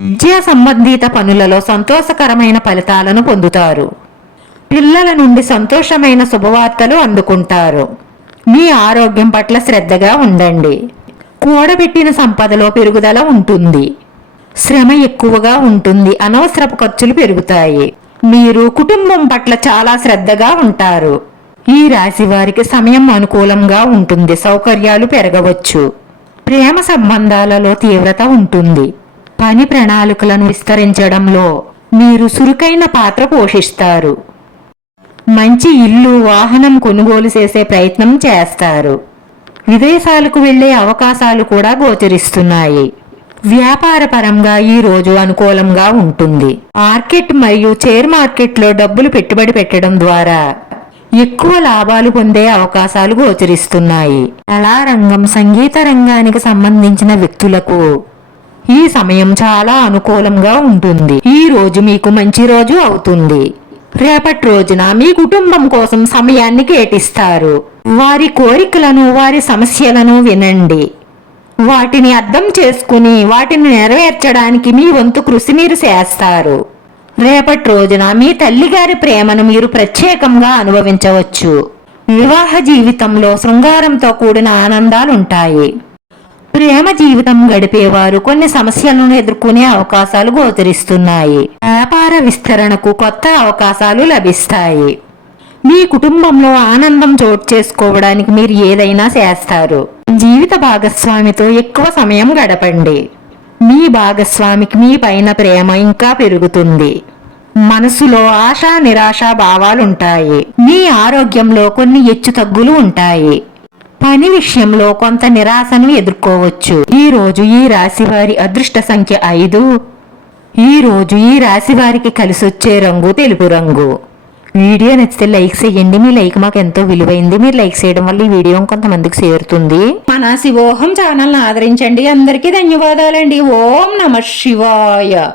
విద్యా సంబంధిత పనులలో సంతోషకరమైన ఫలితాలను పొందుతారు. పిల్లల నుండి సంతోషమైన శుభవార్తలు అందుకుంటారు. మీ ఆరోగ్యం పట్ల శ్రద్ధగా ఉండండి. కూడబెట్టిన సంపదలో పెరుగుదల ఉంటుంది. శ్రమ ఎక్కువగా ఉంటుంది. అనవసరపు ఖర్చులు పెరుగుతాయి. మీరు కుటుంబం పట్ల చాలా శ్రద్ధగా ఉంటారు. ఈ రాశి వారికి సమయం అనుకూలంగా ఉంటుంది. సౌకర్యాలు పెరగవచ్చు. ప్రేమ సంబంధాలలో తీవ్రత ఉంటుంది. పని ప్రణాళికలను విస్తరించడంలో మీరు చురుకైన పాత్ర పోషిస్తారు. మంచి ఇల్లు వాహనం కొనుగోలు చేసే ప్రయత్నం చేస్తారు. విదేశాలకు వెళ్ళే అవకాశాలు కూడా గోచరిస్తున్నాయి. వ్యాపారపరంగా ఈ రోజు అనుకూలంగా ఉంటుంది. మార్కెట్ మరియు షేర్ మార్కెట్లో డబ్బులు పెట్టుబడి పెట్టడం ద్వారా ఎక్కువ లాభాలు పొందే అవకాశాలు గోచరిస్తున్నాయి. కళారంగం సంగీత రంగానికి సంబంధించిన వ్యక్తులకు ఈ సమయం చాలా అనుకూలంగా ఉంటుంది. ఈ రోజు మీకు మంచి రోజు అవుతుంది. రేపటి రోజున మీ కుటుంబం కోసం సమయాన్ని కేటిస్తారు వారి కోరికలను వారి సమస్యలను వినండి. వాటిని అర్థం చేసుకుని వాటిని నెరవేర్చడానికి మీ వంతు కృషి మీరు చేస్తారు. రేపటి రోజున మీ తల్లిగారి ప్రేమను మీరు ప్రత్యేకంగా అనుభవించవచ్చు. వివాహ జీవితంలో శృంగారంతో కూడిన ఆనందాలుంటాయి. ప్రేమ జీవితం గడిపేవారు కొన్ని సమస్యలను ఎదుర్కొనే అవకాశాలు గోచరిస్తున్నాయి. వ్యాపార విస్తరణకు కొత్త అవకాశాలు లభిస్తాయి. మీ కుటుంబంలో ఆనందం చోటు చేసుకోవడానికి మీరు ఏదైనా చేస్తారు. జీవిత భాగస్వామితో ఎక్కువ సమయం గడపండి. మీ భాగస్వామికి మీ పైన ప్రేమ ఇంకా పెరుగుతుంది. మనసులో ఆశ నిరాశ భావాలుంటాయి. మీ ఆరోగ్యంలో కొన్ని హెచ్చు తగ్గులు ఉంటాయి. పని విషయంలో కొంత నిరాశను ఎదుర్కోవచ్చు. ఈ రోజు ఈ రాశి వారి అదృష్ట సంఖ్య ఐదు. ఈ రోజు ఈ రాశి వారికి కలిసొచ్చే రంగు తెలుపు రంగు. వీడియో నచ్చితే లైక్ చేయండి. మీ లైక్ మాకు ఎంతో విలువైంది. మీరు లైక్ చేయడం వల్ల ఈ వీడియో కొంతమందికి చేరుతుంది. మన శివోహం ఛానల్ ఆదరించండి. అందరికీ ధన్యవాదాలండి. ఓం నమ శివాయ.